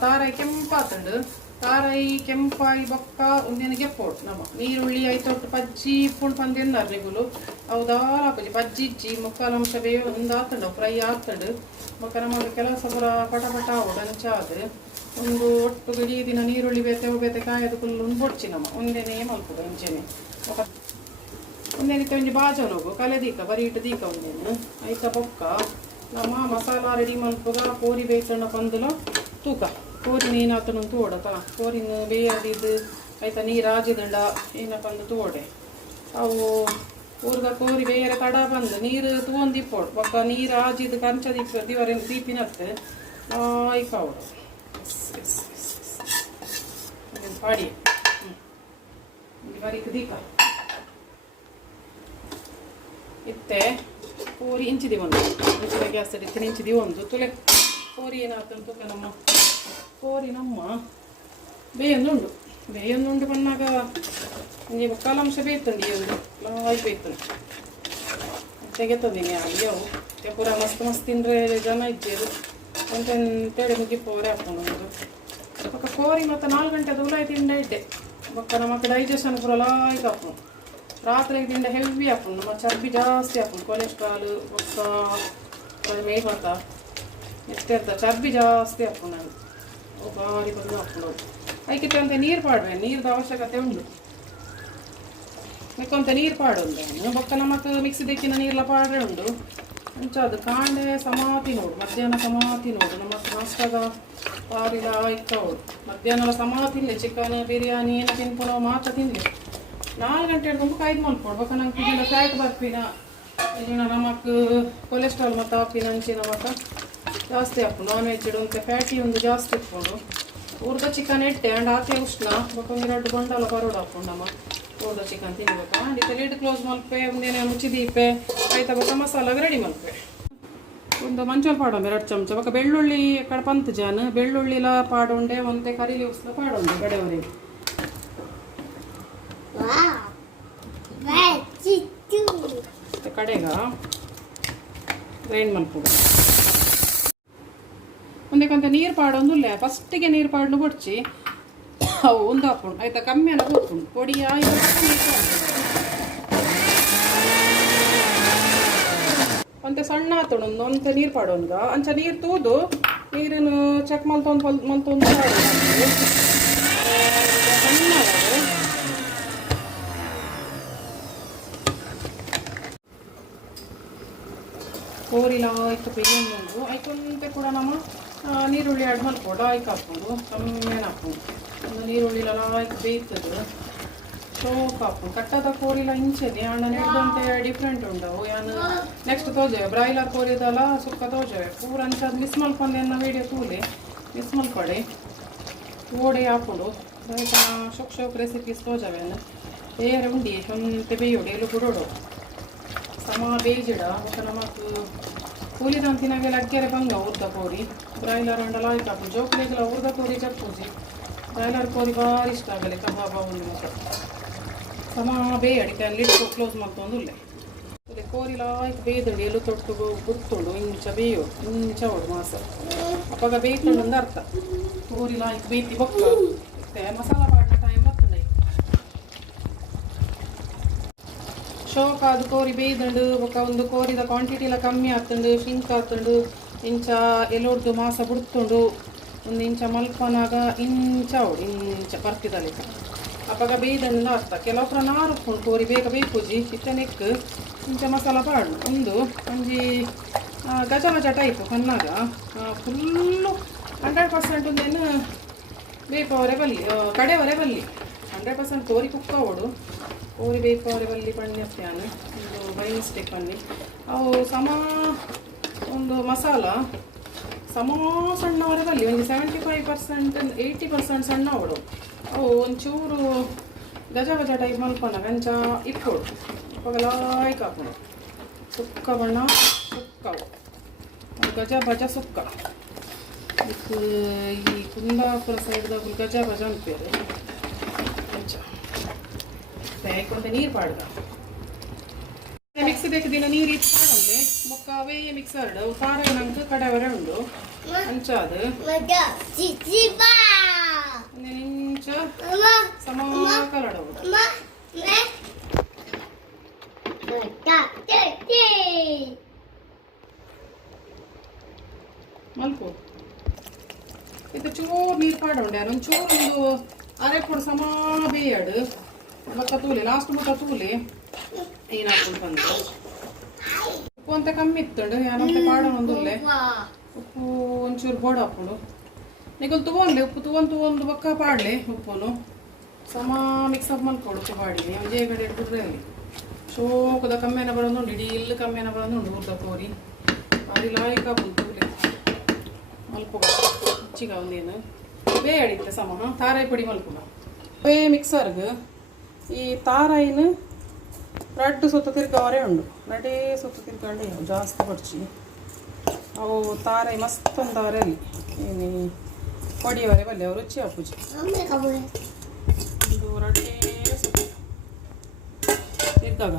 ತಾರಾಯಿ ಕೆಂಪಾತುಂಡು. ತಾರಾಯಿ ಕೆಂಪಾಯಿ ಬೊಕ್ಕ ಒಂದೇನು ಗೆಪ್ಪೋಡು ನಮ್ಮ ನೀರುಳ್ಳಿ ಐತೊಟ್ಟು ಪಜ್ಜಿ ಇಪ್ಪುಂಡು ಪಂದಿದ್ದಾರೆ ನಿಗುಲು ಹೌದಾರ ಪಜ್ಜಿ ಪಜ್ಜಿ ಇಜ್ಜಿ ಮುಕ್ಕಾಲಂಶ ಬೇಯ ಒಂದು ಆತಂಡು ಫ್ರೈ ಆತಂಡು ಬೊಕ್ಕ ನಮಗೆ ಕೆಲಸ ಪುರ ಪಟಪಟ ಆಗೋಡು ಅಂಚಾದು ಒಂದು ಒಟ್ಟು ಇಡೀ ದಿನ ನೀರುಳ್ಳಿ ಬೇತೆ ಕಾಯದು ಫುಲ್ ಒಂದು ಬೊಡ್ಚಿ ನಮ್ಮ ಒಂದೇನೇ ಮಲ್ಪುಡು ಅಂಚೆನೆ ಒಂದೇನಿತ್ತೆ ಒಂಜಿ ಬಾಜನೋಗು ಕಲೆ ದೀಕ ಬರೀ ಇಟ್ಟು ದೀಕ ಒಂದೇನು ಐತ ಬೊಕ್ಕ ನಮ್ಮ ಮಸಾಲ ರೆಡಿ ಮಲ್ಪುಗ ಕೋರಿ ಬೇಯ್ತಣ್ಣ ಪಂದುಲು ತೂಕ ಕೋರಿ ನೀನು ಆತನ ತೋಡತ ಕೋರಿನ ಬೇಯದಿದ್ದು ಆಯ್ತಾ ನೀರು ಆಜಿದಂಡ ಏನಪ್ಪ ಅಂದು ತೋಡೆ ಅವು ಊರ್ಗ ಕೋರಿ ಬೇರೆ ತಡ ಬಂದು ನೀರು ತಗೊಂದಿಪ್ಪೋಡು ಬೊಕ್ಕ ನೀರು ಆಜಿದ್ದು ಕಂಚ ದಿವರ ದೀಪಿನತ್ತೆ ಆಯ್ಕವಡು ಪಾಡಿ ಬರೀಕ್ ದೀಕ ಇತ್ತೆ ಕೋರಿ ಇಂಚಿದಿ ಒಂದು ಇಂಚಿದ ಗ್ಯಾಸ್ ಇಡ್ತೀನಿ ಇಂಚಿದಿ ಒಂದು ತುಲೆ ಕೋರಿ ಏನಾಗ್ತಂತ ತೂಕ ನಮ್ಮ ಕೋರಿ ನಮ್ಮ ಬೇಯೊಂದುಂಡು ಬಂದಾಗ ಒಂಜಿ ಮುಕ್ಕಾಲಂಶ ಬೇಯ್ತಂಡಿ ಒಂದು ಲಾಯ್ ಬೇಯ್ತಂಡು ತೆಗೆತಂದಿನಿ ಅಯ್ಯವು ಪೂರ ಮಸ್ತ್ ತಿಂದರೆ ಜನ ಇದ್ದೇರು ಅಂತೇಳಿ ಮುಗಿಪೋರೆ ಹಾಕೊಂಡು ಒಂದು ಬೊಕ್ಕ ಕೋರಿ ಮತ್ತು 4 ಗಂಟೆದು ಉಲಾಯಿ ತಿಂಡ ಇಡ್ಡೆ ಬೊಕ್ಕ ನಮಗೆ ಡೈಜೆಷನ್ ಪೂರ ಲಾಯ್ಕ್ ಹಾಕೊಂಡು ರಾತ್ರಿಗೆ ತಿಂಡ ಹೆವಿ ಹಾಕೊಂಡು ನಮ್ಮ ಚರ್ಬಿ ಜಾಸ್ತಿ ಹಾಕೊಂಡು ಕೊಲೆಸ್ಟ್ರಾಲ್ ಬೊಕ್ಕ ಮೇಘತ ಎಷ್ಟೆರ್ತ ಚರ್ಬಿ ಜಾಸ್ತಿ ಹಾಕೊಂಡು ನಾನು ಬಾರಿ ಬಂದು ಹಾಕೊಂಡು ಅದಕ್ಕೆ ಅಂತ ನೀರು ಪಾಡುವೆ ನೀರ್ದು ಅವಶ್ಯಕತೆ ಉಂಟು ಮೆಕ್ಕೊಂತ ನೀರು ಪಾಡೊಂದು ಬೊಕ್ಕ ನಮಕ್ ಮಿಕ್ಸಿ ದೆಕ್ಕಿನ ನೀರ್ಲ ಪಾಡ್ರೆ ಉಂಡು ಅಂಚದು ಕಾಂಡೆ ಸಮಾತಿ ನೋಡು ಮಧ್ಯಾಹ್ನ ಸಮಾತಿ ನೋಡು ನಮಕ್ ನಾಷ್ಟಾಗ ಪಾರಿಲ ಇಕ್ಕವಳು ಮಧ್ಯಾಹ್ನ ಸಮಾತಿನ್ಲೆ ಚಿಕನ್ ಬಿರಿಯಾನಿ ಏನು ತಿನ್ಕೊಂಡು ಮಾತ್ರ ತಿನ್ಲಿ 4 ಗಂಟೆ ಹಿಡ್ಕೊಂಡು ಕಾಯ್ದು ಮಲ್ಕೊಂಡು ಬೊಕ್ಕ ನಂಗೆ ಇದೆಲ್ಲ ಫ್ಯಾಟ್ ಬರ್ಪಿನ ಇದನ್ನ ನಮಕ್ ಕೊಲೆಸ್ಟ್ರಾಲ್ ಮತ್ತು ಆಪಿನ ಅಂಚಿನ ಮತ್ತು ಜಾಸ್ತಿ ಹಾಕೊಂಡು ನಾನ್ ವೆಜ್ ಇಡುವಂತೆ ಫ್ಯಾಟಿ ಒಂದು ಜಾಸ್ತಿ ಇಟ್ಕೊಂಡು ಊರ್ದ ಚಿಕನ್ ಇಟ್ಟೆ ಅಂಡ್ ಆಕೆ ಉಷ್ಣ ಬೊಕ್ಕ 2 ಗಂಟಲ ಬರೋಡು ಹಾಕೊಂಡು ನಮ್ಮ ಊರ್ದ ಚಿಕನ್ ತಿನ್ಬೇಕು ಅಂಡಿತ್ತೆ ಲಿಡ್ ಕ್ಲೋಸ್ ಮಲ್ಪೆ ಮುಂದೇನೆ ಮುಚ್ಚಿದೀಪೆ ಆಯ್ತಾ ಬೊಕ್ಕ ಮಸಾಲಾಗ ರೆಡಿ ಮಲ್ಪೆ ಒಂದು ಮಂಚೂರು ಪಾಡೊಂದು 2 ಚಮಚ ಬೊಕ್ಕ ಬೆಳ್ಳುಳ್ಳಿ ಕಡೆ ಪಂತ್ ಜಾನ್ ಬೆಳ್ಳುಳ್ಳಿಲ ಪಾಡೊಂಡೆ ಒಂತೆ ಕರಿ ಲೀವ್ಸ್ಲ ಪಾಡೊಂಡೆ ಗಡೆವರೆಗೆ ಕಡೆಗ ಗ್ರೈಂಡ್ ಮಲ್ಪುಡು ಒಂದೇ ಕೊಂತ ನೀರು ಪಾಡೊಂದುಲ್ಲೆ ಫಸ್ಟಿಗೆ ನೀರು ಪಾಡ್ನು ಬೊಡ್ಚಿ ಅವು ಒಂದು ಹಾಕೊಂಡು ಆಯ್ತಾ ಕಮ್ಮಿ ಅನ್ನ ಕೂತ್ಕೊಂಡು ಪೊಡಿ ಆಯ್ತು ಒಂತೆ ಸಣ್ಣ ಆತುಂಡು ಒಂತೆ ನೀರು ಪಾಡೋನ್ಗ ಅಂಚ ನೀರು ತೂದು ನೀರನ್ನು ಚೆಕ್ ಮಲ್ತೊಂದು ಸಣ್ಣ ಕೋರಿಲ ಆಯ್ತು ಬೇಯೊಂದು ಆಯ್ಕೊಂತೆ ಕೂಡ ನಮ್ಮ ನೀರುಳ್ಳಿ ಆಡ್ ಮಲ್ಕೊಂಡು ಆಯ್ಕೆ ಹಾಕ್ಕೊಂಡು ಕಮ್ಮಿನ ಹಾಕ್ಕೊಂಡು ಒಂದು ನೀರುಳ್ಳಿಲ ಆಯ್ತು ಬೇಯ್ತದೆ ಸೋಪ್ ಹಾಕ್ಕೊಂಡು ಕಟ್ಟದ ಕೋರಿಲ ಇಂಚದೆ ಅಣ್ಣ ನೆಡ್ದಂತೆ ಡಿಫ್ರೆಂಟ್ ಉಂಡವು ಯಾನು ನೆಕ್ಸ್ಟ್ ತೋಜವೆ ಬ್ರಾಯ್ಲರ್ ಕೋರಿದಲ್ಲ ಸುಕ್ಕ ತೋಜವೆ ಪೂರ ಅಂಚದು ಮಿಸ್ ಮಲ್ಕೊಂಡು ಎನ್ನ ವೀಡಿಯೋ ತೂಲಿ ಮಿಸ್ ಮಲ್ಕೊಡಿ ಓಡೆ ಹಾಕೊಂಡು ಆಯ್ತಾ ಶೋಕ್ ರೆಸಿಪೀಸ್ ತೋಜವೆ ಬೇರೆ ಉಂಡಿ ಒಂತೆ ಬೇಯೋಡಿ ಎಲ್ಲೂ ಬಿಡೋಡು ಸಮ ಬೇಜಿಡ ಮತ್ತು ನಮಕ್ ಕೂಲಿದಂತಿನಾಗೆ ಲಗ್ಗೆರೆ ಬಂಗ ಉರ್ದ ಕೋರಿ ಬ್ರಾಯ್ಲರ್ ಅಂಡಲ ಆಯ್ತು ಹಾಕು ಜೋಕ್ಲೆಗೆಲ್ಲ ಉರ್ದ ಕೋರಿ ಚಪ್ಪೂಜಿ ಬ್ರಾಯ್ಲರ್ ಕೋರಿ ಭಾರಿ ಇಷ್ಟ ಆಗಲಿ ಕಬಾಬ ಒಂದು ಮತ್ತು ಸಮ ಬೇಯಡಿಕೆ ಲಿಡ್ ಕ್ಲೋಸ್ ಮಾಡ್ಕೊಂಡು ಉಲ್ಲೆ ಕೋರಿಲ ಆಯ್ತು ಬೇಯ್ದಂಡು ಎಲ್ಲೂ ತೊಟ್ಟು ಗುರ್ತುಂಡು ಇಂಚ ಬೇಯೋ ಇಂಚ ಹೊಡು ಮಾಸ ಅಪ್ಪಾಗ ಬೇಯ್ತಂಡು ಒಂದು ಅರ್ಥ ಕೋರಿಲ ಆಯ್ತು ಬೇಯ್ತಿ ಬೊಕ್ಕ ಮತ್ತೆ ಮಸಾಲ ಪಾಡ್ನ ಟೈಮ್ ಬರ್ತಂಡೆ ಶೋಕ್ ಅದು ಕೋರಿ ಬೇಯ್ದಂಡು ಬೊಕ್ಕ ಒಂದು ಕೋರಿದ ಕ್ವಾಂಟಿಟಿಲ ಕಮ್ಮಿ ಆಗ್ತಂಡು ಶಿಂಕ್ ಆಗ್ತಂಡು ಇಂಚ ಎಲ್ಲೋಡ್ದು ಮಾಸ ಬಿಡ್ತುಂಡು ಒಂದು ಇಂಚ ಮಲ್ಪನಾಗ ಇಂಚ ಹೊಡು ಇಂಚ ಬರ್ತಿದಲಿಕ್ಕ ಅಪ್ಪಾಗ ಬೇಯ್ದಂಡು ಅರ್ಥ ಕೆಲವೊಬ್ಬರ ನಾರು ಉಪ್ಕೊಂಡು ಕೋರಿ ಬೇಗ ಬೇಯ್ಪುಜಿ ಇತ್ತ ನೆಕ್ ಇಂಚ ಮಸಾಲ ಪಾಡು ಒಂದು ಒಂಜಿ ಗಜ ಗಜ ಟೈಪು ಕನ್ನಾಗ ಫುಲ್ಲು 100% ಒಂದೇನು ಬೇಪವರೆ ಬಲ್ಲಿ ಕಡೆವರೆ ಬಲ್ಲಿ 100% ತೋರಿ ಕುಕ್ಕವಡು ಕೋರಿ ಬೇಪವರೆ ಬಲ್ಲಿ ಪಣ್ಯತ್ಯಾನು ಒಂದು ಬೈ ಮಿಸ್ಟೇಕ್ ಬನ್ನಿ ಅವು ಸಮ ಒಂದು ಮಸಾಲ ಸಮ ಸಣ್ಣವರೆ ಬಲ್ಲಿ ಒಂದು 75% 80% ಸಣ್ಣ ಅವಡು ಅವು ಒಂಚೂರು ಗಜ ಗಜ ಟೈಪ್ ಮಲ್ಪನ ಗಂಜ ಇಕ್ಕೋಡು ಪಗಲಾಯ್ಕ ಹಾಕೋದು ಸುಕ್ಕ ಬಣ್ಣ ಸುಕ್ಕವು ಗಜ ಬಜ ಸುಕ್ಕ ಇದಕ್ಕೆ ಈ ಕುಂದಾಪುರ ಸೈಡ್ದಾಗ ಗಜ ಬಜ ಅನ್ಪೇರು ಗಂಜ ಬೇಕೊಂಡೆ ನೀರು ಪಾಡ್ದ ಮಿಕ್ಸಿ ಬೇಕು ದಿನ ನೀರು ಇಟ್ಟು ಪಾಡಂತೆ ಮೊಕ್ಕ ವೇಯ ಮಿಕ್ಸರ್ಡ್ ತಾರ ನಂಗೆ ಕಡೆವರೆ ಉಂಡು ಅಂಚಾದು ಇಂಚ ಸಮ ಕಲಡವು ಮಲ್ಪು ಇದು ಚೂರು ನೀರು ಪಾಡೋಂಡೆ ಒಂಚೂರು ಒಂದು ಅರೆ ಕೊಡು ಸಮ ಬೇಯಡು ಬಕ್ಕ ತೂಲೆ ಲಾಸ್ಟ್ ಮುಟ್ಟ ತೂಲೆ ಏನು ಹಾಕೊಂಡು ಬಂದು ಉಪ್ಪು ಅಂತ ಕಮ್ಮಿ ಇತ್ತಂಡು ಯಾನಂತ ಪಾಡೋ ಒಂದುಲ್ಲೆ ಉಪ್ಪು ಒಂಚೂರು ಬೋಡ ಹಾಕೊಂಡು ನೀಗೊಂದು ತಗೊಂಡ್ಲೆ ಉಪ್ಪು ತಗೊಂಡು ಬಕ್ಕ ಪಾಡ್ಲೆ ಉಪ್ಪುನು ಸಮ ಮಿಕ್ಸಪ್ ಮಾಡ್ಕೊಡು ಉಪ್ಪು ಪಾಡಿ ಒಂದೇ ಕಡೆ ಇಟ್ಬಿಟ್ರೆ ಅಲ್ಲಿ ಶೋಕದ ಕಮ್ಮಿನ ಬರೋದು ಇಡೀ ಇಲ್ಲಿ ಕಮ್ಮಿನ ಬರೋದು ಊರ್ದ ಕೋರಿ ಅದು ಲಾಯ್ಕ ತೂಲೆ ಮಲ್ಪುಗ ಹೆಚ್ಚಿಗ ಒಂದೇನು ಬೇ ಅಡಿತ್ತೆ ಸಮ ತಾರಾಯಿ ಪುಡಿ ಮಲ್ಪುಗ ಬೇ ಮಿಕ್ಸರ್ಗೆ ಈ ತಾರಾಯಿನ ರಡ್ಡು ಸುತ್ತ ತಿರ್ಗವರೆ ಉಂಡು ನಡೇ ಸುತ್ತ ತಿರ್ಗಂಡೆ ಜಾಸ್ತಿ ಪಡ್ಚಿ ಅವು ತಾರಾಯಿ ಮಸ್ತ್ ಅಂದವರೆ ಅಲ್ಲಿ ಏನು ಹೊಡಿಯವರೆ ಬಲ್ಲೆ ಅವ್ರು ರುಚಿ ಹಾಪುಜಿ ಒಂದು ರಡ್ಡೇ ಸುತ್ತ ತಿರ್ಗಾಗ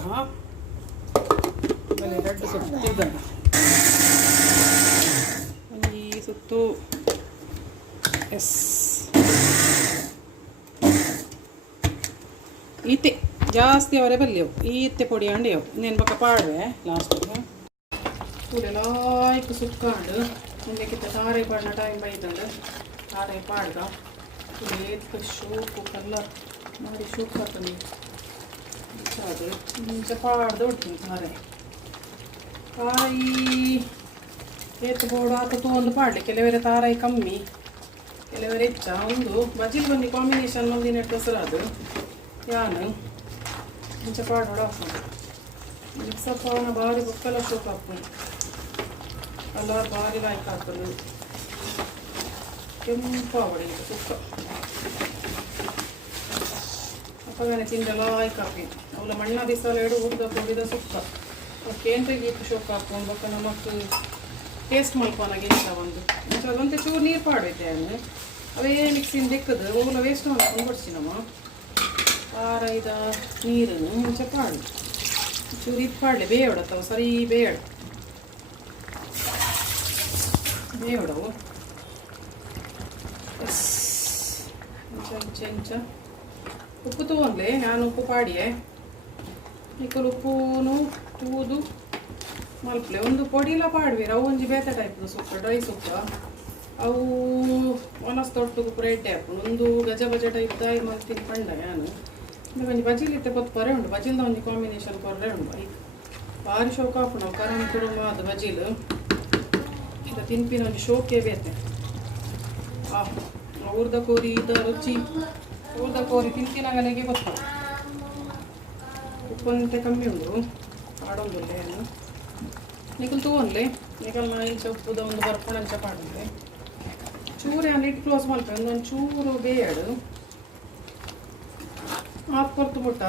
ಬಲ್ಲೆ ರಡ್ಡು ಸುತ್ತ ತಿರ್ಗಾಗ ಈ ಸುತ್ತು ಎಸ್ ಈತೆ ಜಾಸ್ತಿ ಅವರೇ ಬಲ್ಲಿಯವು ಈತೆ ಪೊಡಿ ಅಂಡಿ ಅವು ಇನ್ನೇನು ಬಕ್ಕ ಪಾಡ್ವೆ ಲಾಸ್ಟಿಗೆ ಕೂಡೆಲಾಯ್ಕು ಸುಕ್ಕಾಂಡು ಮುಂದಕ್ಕಿಂತ ತಾರಾಯಿ ಪಾಡಿನ ಟೈಮ್ ಬೈತಂಡು ತಾರಾಯಿ ಪಾಡ್ದ ಏತ್ ಶೂಕು ಕಲ್ಲರ್ ಮಾಡಿ ಶೂಕ್ ಹಾಕಿ ಅದು ಮುಂಚೆ ಪಾಡ್ದು ಹೊಡ್ತೀನಿ ತಾರಾಯಿ ಏತ್ ಬೋರ್ಡು ಹಾಕತ್ತು ಒಂದು ಪಾಡ್ಲಿ ಕೆಲವರೆ ತಾರಾಯಿ ಕಮ್ಮಿ ಕೆಲವರೆ ಹೆಚ್ಚ ಒಂದು ಬಜಿಲ್ ಬಂದು ಕಾಂಬಿನೇಷನ್ ಒಂದಿನ ಹೆಸರು ಅದು ಯಾನು ಮುಂಚೆ ಪಾಡೋಡು ಹಾಕೊಂಡು ಮಿಕ್ಸಪ್ ಅವನ ಭಾರಿ ಬುಕ್ಕಲ್ಲ ಶೋಕ್ ಹಾಕೊಂಡು ಕಲರ್ ಭಾರಿ ಲಾಯ್ಕ್ ಹಾಕೋದು ಕೆಂಪು ಅವಡಿ ಸುಕ್ಕ ಅಪ್ಪಗನೆ ತಿಂದ ಲಾಯ್ಕ್ ಹಾಕಿ ಅವಳ ಮಣ್ಣ ದಿವಸ ಎರಡು ಹುಡ್ದ ಕೊಡಿದ ಸುಕ್ಕ ಕೇಂದ್ರ ಗೀತು ಶೋಕ್ ಹಾಕೊಂಡು ಬಕ್ಕ ನಮಕ್ ಟೇಸ್ಟ್ ಮಲ್ಪನಾಗೆ ಇಷ್ಟ ಒಂದು ಅದಂತೆ ಚೂರು ನೀರು ಪಾಡೈತೆ ಅವನು ಅವೇ ಮಿಕ್ಸಿಂದ ದಿಕ್ಕದು ಅವಳ ವೇಸ್ಟ್ ಮಾಡ್ಕೊಂಡು ಕೊಡ್ಸಿ ನಮ್ಮ ಆರೈದ ನೀರನ್ನು ಮುಂಚೆ ಪಾಡು ಚೂರು ಇದು ಪಾಡಲೆ ಬೇಯೋಡತ್ತವ ಸರಿ ಬೇಯಡು ಬೇಯೋಡವು ಎಸ್ ಇಂಚ ಉಪ್ಪು ತಗೊಂಡ್ಲೆ ನಾನು ಉಪ್ಪು ಪಾಡಿಯೆ ನಿಕ್ಕಲು ಉಪ್ಪುನು ತೂದು ಮಲ್ಪಲೆ ಒಂದು ಪೊಡಿಲ ಪಾಡ್ವೀರ ಅವು ಒಂಜಿ ಬೇತೆ ಟೈಪ್ದು ಸುಕ್ಕ ಡ್ರೈ ಸುಕ್ಕ ಅವು ಒನಸ್ ತೊಟ್ಟು ರೆಡ್ಡೆ ಹಾಕೊಂಡು ಒಂದು ಗಜ ಬಜ ಟೈಪ್ ದಾಯಿ ಮಲ್ತೀನಿ ಪಂಡ ನಾನು ಒಂಜಿ ಬಜಿಲಿತ್ತೆ ಪೊರೆ ಉಂಡು ಬಜಿಲ್ದ ಒಂಜಿ ಕಾಂಬಿನೇಷನ್ ಕೊರ್ರೆ ಉಂಡು ಈಗ ಭಾರಿ ಶೋಕ ಹಾಕು ನಾವು ಕರಂ ಕುರುಮ ಅದು ಬಜಿಲ್ ಇದು ತಿನ್ಪಿನ ಒಂಜಿ ಶೋಕೆ ಬೇತೆ ಊರ್ದ ಕೋರಿ ಇದ ರುಚಿ ಊರ್ದ ಕೋರಿ ತಿಂತಿನಾಗಲಿಗೆ ಗೊತ್ತು ಉಪ್ಪು ಅಂತೆ ಕಮ್ಮಿ ಉಂಡು ಆಡೊಂದುಲ್ಲೆ ಏನು ನಿಕಲ್ ತಗೊಂಡ್ಲೆ ನಿಕಲ್ ನಾ ಇಂಚ ಉಪ್ಪುದ ಒಂದು ಬರ್ಕೊಂಡಂಚ ಪಾಡಿದ್ರೆ ಚೂರು ಲಿಡ್ ಕ್ಲೋಸ್ ಮಲ್ಪೆ ಒಂದೊಂದು ಚೂರು ಬೇಯಡು ಹಾಕಿ ಕೊರ್ತು ಬಿಟ್ಟ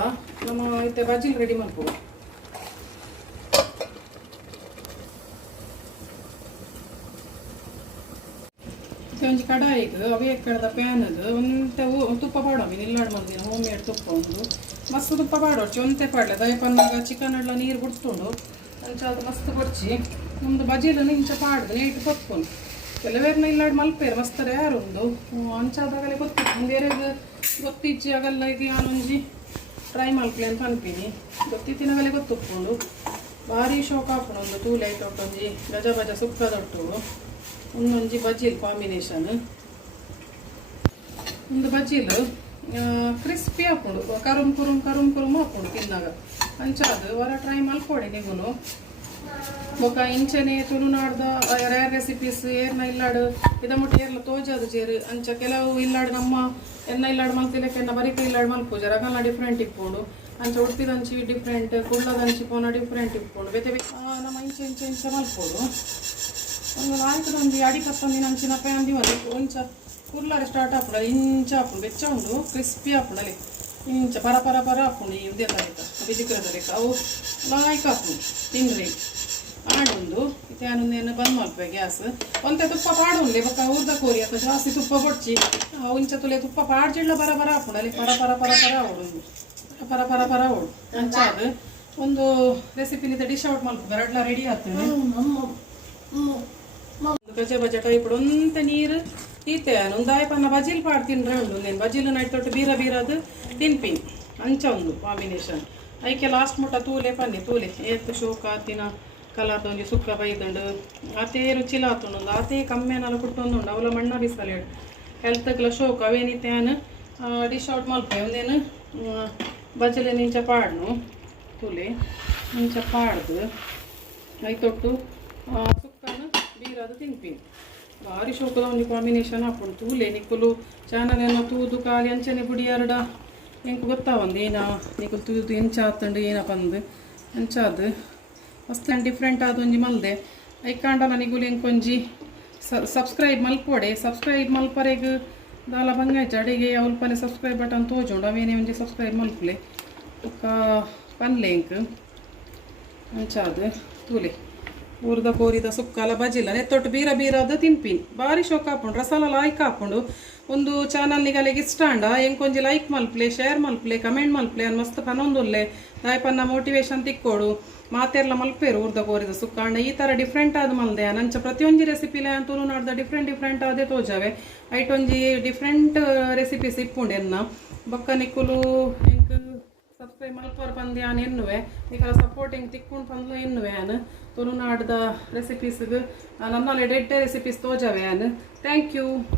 ನಮ್ಮ ಇತ್ತೆ ಬಜಿಲ್ ರೆಡಿ ಮಾಡ್ಬೋದು ಒಂಜಿ ಕಡಾಯಿಗೆ ಅವೇ ಕಡದ ಪ್ಯಾನದು ಒಂತೆ ತುಪ್ಪ ಪಾಡೋವಿ ನಿಲ್ಲಾಡು ಮಂದಿನ ಹೋಮ್ ಮೇಡ್ ತುಪ್ಪ ಒಂದು ಮಸ್ತ್ ತುಪ್ಪ ಪಾಡೋಡ್ಚಿ ಒಂತೆ ಪಾಡ್ಲೆ ದಯಪನ್ನಾಗ ಚಿಕನ್ ಎಲ್ಲ ನೀರು ಬಿಡ್ಸ್ಕೊಂಡು ಅಂಚ ಅದು ಮಸ್ತ್ ಕೊಡ್ಚಿ ನಮ್ದು ಬಜಿಲನ್ನು ಇಂಚ ಪಾಡ್ದು ನೀಟ್ ಕೊತ್ಕೊಂಡು ಕೆಲವೇರ್ನ ಇಲ್ಲಾಡು ಮಲ್ಪೇರು ಮಸ್ತಾರೆ ಯಾರು ಒಂದು ಅಂಚಾದಾಗಲೇ ಗೊತ್ತಿತ್ತು ಬೇರೆ ಗೊತ್ತಿಚ್ಚಿ ಆಗಲ್ಲ ಈಗ ನಾನೊಂಜಿ ಟ್ರೈ ಮಲ್ಪಲೆ ಅಂತ ಅನ್ಪೀನಿ ಗೊತ್ತಿತ್ತಿನಾಗಲೇ ಗೊತ್ತುಕೊಂಡು ಭಾರಿ ಶೋಕ ಹಾಕೊಂಡು ಒಂದು ತೂಲೆ ಐಟೊಟ್ಟೊಂಜಿ ಗಜ ಬಜ ಸುಕ್ಕದೊಟ್ಟು ಒಂದೊಂಜಿ ಬಜಿಲ್ ಕಾಂಬಿನೇಷನ್ ಒಂದು ಬಜಿಲ್ ಕ್ರಿಸ್ಪಿ ಹಾಕೊಂಡು ಕರುಮ್ ಕುರುಮ್ ಹಾಕೊಂಡು ತಿನ್ನಾಗ ಅಂಚಾದು ಹೊರ ಟ್ರೈ ಮಲ್ಕೊಡಿ ನಿಗುನು ಬೊಕ ಇಂಚನೆ ತುಳುನಾಡ್ದ ರೇರ್ ರೆಸಿಪೀಸ್ ಏರ್ನ ಇಲ್ಲಾಡು ಇದ ಮುಟ್ಟ ಏರ್ಲ ತೋಜಾದು ಜೇರು ಅಂಚ ಕೆಲವು ಇಲ್ಲಾಡು ನಮ್ಮ ಎನ್ನ ಇಲ್ಲಾಡು ಮಲ್ತಿಲಕ್ಕೆ ಎನ್ನ ಬರಿಕ ಇಲ್ಲಾಡು ಮಲ್ಪೋಜ ರಗಲ ಡಿಫ್ರೆಂಟ್ ಇಪ್ಪೋಡು ಅಂಚ ಉಡುಪಿದಂಚಿ ಡಿಫ್ರೆಂಟ್ ಕುಳ್ಳದಂಚಿ ಪೋನ ಡಿಫ್ರೆಂಟ್ ಇಪ್ಪೋಡು ಬೇತೆ ನಮ್ಮ ಇಂಚ ಇಂಚ ಇಂಚ ಮಲ್ಪೋಡು ಒಂದು ಆಯ್ತದೊಂದು ಅಡಿ ಕತ್ತೊಂದಿನ ಅಂಚಿನ ಪ್ಯಾಂದಿ ಒಂಚ ಕುರ್ಲಾರೆ ಸ್ಟಾರ್ಟ್ ಹಾಪುಡು ಇಂಚ ಹಾಪುಡು ಬೆಚ್ಚ ಉಂಡು ಕ್ರಿಸ್ಪಿ ಹಾಪುಡು ಅಲ್ಲಿ ಇಂಚ ಪರ ಪರ ಪರ ಹಾಪುಂಡು ಈ ಉದ್ಯ ತಲೆಕ ಬಿಜಿಕ್ರ ತಲೆಕ ಅವು ಲಾಯ್ಕ್ ಹಾಪುಂಡು ತಿನ್ರಿ ಆಡೊಂದು ಇತ್ಯಾನೊಂದೇನು ಬಂದ್ ಮಲ್ಪೆ ಗ್ಯಾಸ್ ಒಂತೆ ತುಪ್ಪ ಪಾಡುಂಡೆ ಬೊಕ್ಕ ಊರ್ದ ಕೋರಿ ಅಥವಾ ಜಾಸ್ತಿ ತುಪ್ಪ ಕೊಡ್ಚಿ ಇಂಚ ತುಲೆ ತುಪ್ಪ ಪಾಡ್ಜಿಡ್ಲ ಬರ ಬರ ಹಾಪುಂಡು ಅಲ್ಲಿ ಪರ ಪರ ಪರ ಪರ ಓಡು ಪರ ಪರ ಪರ ಓಡು ಅಂಚಾದ ಒಂದು ರೆಸಿಪಿನಿಂದ ಡಿಶ್ ಔಟ್ ಮಲ್ಪು ಎರಡ್ಲ ರೆಡಿ ಆಗ್ತದೆ ಬಜೆ ಬಜೆ ಟೈಪ್ ಒಂತೆ ನೀರು ಈತೆ ಒಂದಾಯ ಪನ್ನ ಬಜಿಲ್ ಪಾಡ್ ತಿನ್ರೆ ಉಂಡು నేను ಬಜಿಲ್ ನೈಟ್ ತೊಟ್ಟು ಬೀರ ಬೀರದು ತಿನ್ಪಿನ್ ಅಂಚ ಒಂದು ಕಾಂಬಿನೇಷನ್ ಐಕೆ ಲಾಸ್ಟ್ ಮುಟ್ಟ ತೂಲೆ ಪನ್ನಿ ತೂಲೆ ಏತ್ ಶೋಕ ಆತಿನ ಕಲರ್ದೊಂಜಿ ಸುಕ್ಕ ಬೈದುಂಡು ಆತೇ ರುಚಿಲಾತುಂಡು ಆತೇ ಕಮ್ಮೆನಲ್ಲ ಕುಟ್ಟೊಂದುಂಡು ಅವಲ ಮಣ್ಣ ಬಿಸಲೇಡು ಹೆಲ್ತ್ಗ್ಲ ಶೋಕ ಅವೇನಿತ್ತೇನು ಡಿಶ್ ಔಟ್ ಮಲ್ಪೆ ಒಂದೇನು ಬಜಲೆ ನಿಂಚ ಪಾಡ್ನು ತೂಲೆ ನಿಂಚ ಪಾಡ್ದು ಐ ತೊಟ್ಟು ಸುಕ್ಕನು ಬೀರದು ತಿನ್ಪಿನ್ ಭಾರಿ ಶೋಕದ ಒಂದು ಕಾಂಬಿನೇಷನ್ ಹಾಕೊಂಡು ತೂಲೆ ನಿಕ್ಕಲು ಚಾನಲ್ ಏನೋ ತೂದು ಖಾಲಿ ಅಂಚನೆ ಬುಡಿ ಎರಡ ಎಂಕು ಗೊತ್ತಾವಂದು ಏನ ನಿಕ್ಕಲು ತೂದು ಎಂಚ ಆತಂಡು ಏನ ಬಂದು ಅಂಚಾದು ಮಸ್ತ್ ಡಿಫ್ರೆಂಟ್ ಆದೊಂಜಿ ಮಲ್ದೆ ಐಕಾಂಡ ನನಗುಲು ಎಂಕೊಂಜಿ ಸಬ್ಸ್ಕ್ರೈಬ್ ಮಲ್ಪೊಡೆ ಸಬ್ಸ್ಕ್ರೈಬ್ ಮಲ್ಪರೆಗ್ ದಾಲ ಬಂಗಾಯ್ತು ಅಡಿಗೆ ಅವಲ್ಪನೆ ಸಬ್ಸ್ಕ್ರೈಬ್ ಬಟನ್ ತೋಜುಂಡು ಅವೇನೇ ಒಂಜಿ ಸಬ್ಸ್ಕ್ರೈಬ್ ಮಲ್ಪಲೆ ಪನ್ಲೆ ಎಂಕ್ ಅಂಚಾದು ತೂಲೆ ಊರ್ದ ಕೋರಿದ ಸುಕ್ಕಲ ಬಜಿಲ್ಲ ನೆತ್ತೊಟ್ಟು ಬೀರ ಬೀರದ ತಿನ್ಪಿನ್ ಭಾರಿ ಶೋಕ ಹಾಪುಂಡು ರಸಾಲ ಲೈಕ್ ಹಾಪುಂಡು ಒಂದು ಚಾನಲ್ ನಿಗಲೆಗೆ ಇಷ್ಟ ಅಂಡ ಎಂಕೊಂಜಿ ಲೈಕ್ ಮಲ್ಪ್ಲೆ ಶೇರ್ ಮಲ್ಪ್ಲೆ ಕಮೆಂಟ್ ಮಲ್ಪ್ಲೆ ಅನ್ ಮಸ್ತ್ ಪನೊಂದುಲ್ಲೆ ದಾಯಪನ್ನ ಮೋಟಿವೇಶನ್ ತಿಕ್ಕೋಡು ಮಾತೆರ್ಲ ಮಲ್ಪೇರು ಊರ್ದ ಕೋರಿದ ಸುಕ್ಕ ಅಂಡ ಈ ಥರ ಡಿಫ್ರೆಂಟ್ ಆದ ಮಲ್ದೆ ನಂಚ ಪ್ರತಿಯೊಂಜಿ ರೆಸಿಪಿಲೆ ಅಂತೂ ನೋಡ್ದ ಡಿಫ್ರೆಂಟ್ ಡಿಫ್ರೆಂಟ್ ಆದೇ ತೋಜಾವೆ ಐಟೊಂಜಿ ಡಿಫ್ರೆಂಟ್ ರೆಸಿಪೀಸ್ ಇಪ್ಪುಂಡು ಎನ್ನ ಬೊಕ್ಕ ನಿಕ್ಕುಲು ಎಂಕ್ ಸಬ್ಸ್ಕ್ರೈಬ್ ಮಲ್ಪೋರು ಪಂದು ಯಾನು ಎನ್ನುವೆ ನಿಕಲ ಸಪೋರ್ಟಿಂಗ್ ತಿಕ್ಕೊಂಡು ಪಂದು ಎನ್ನುವೆ ಯಾನು ತುಳುನಾಡ್ದ ರೆಸಿಪೀಸ್ಗೆ ನನ್ನಲ್ಲಿ ಡೆಡ್ಡೆ ರೆಸಿಪೀಸ್ ತೋಜಾವೆ ಯಾನು ಥ್ಯಾಂಕ್ ಯು.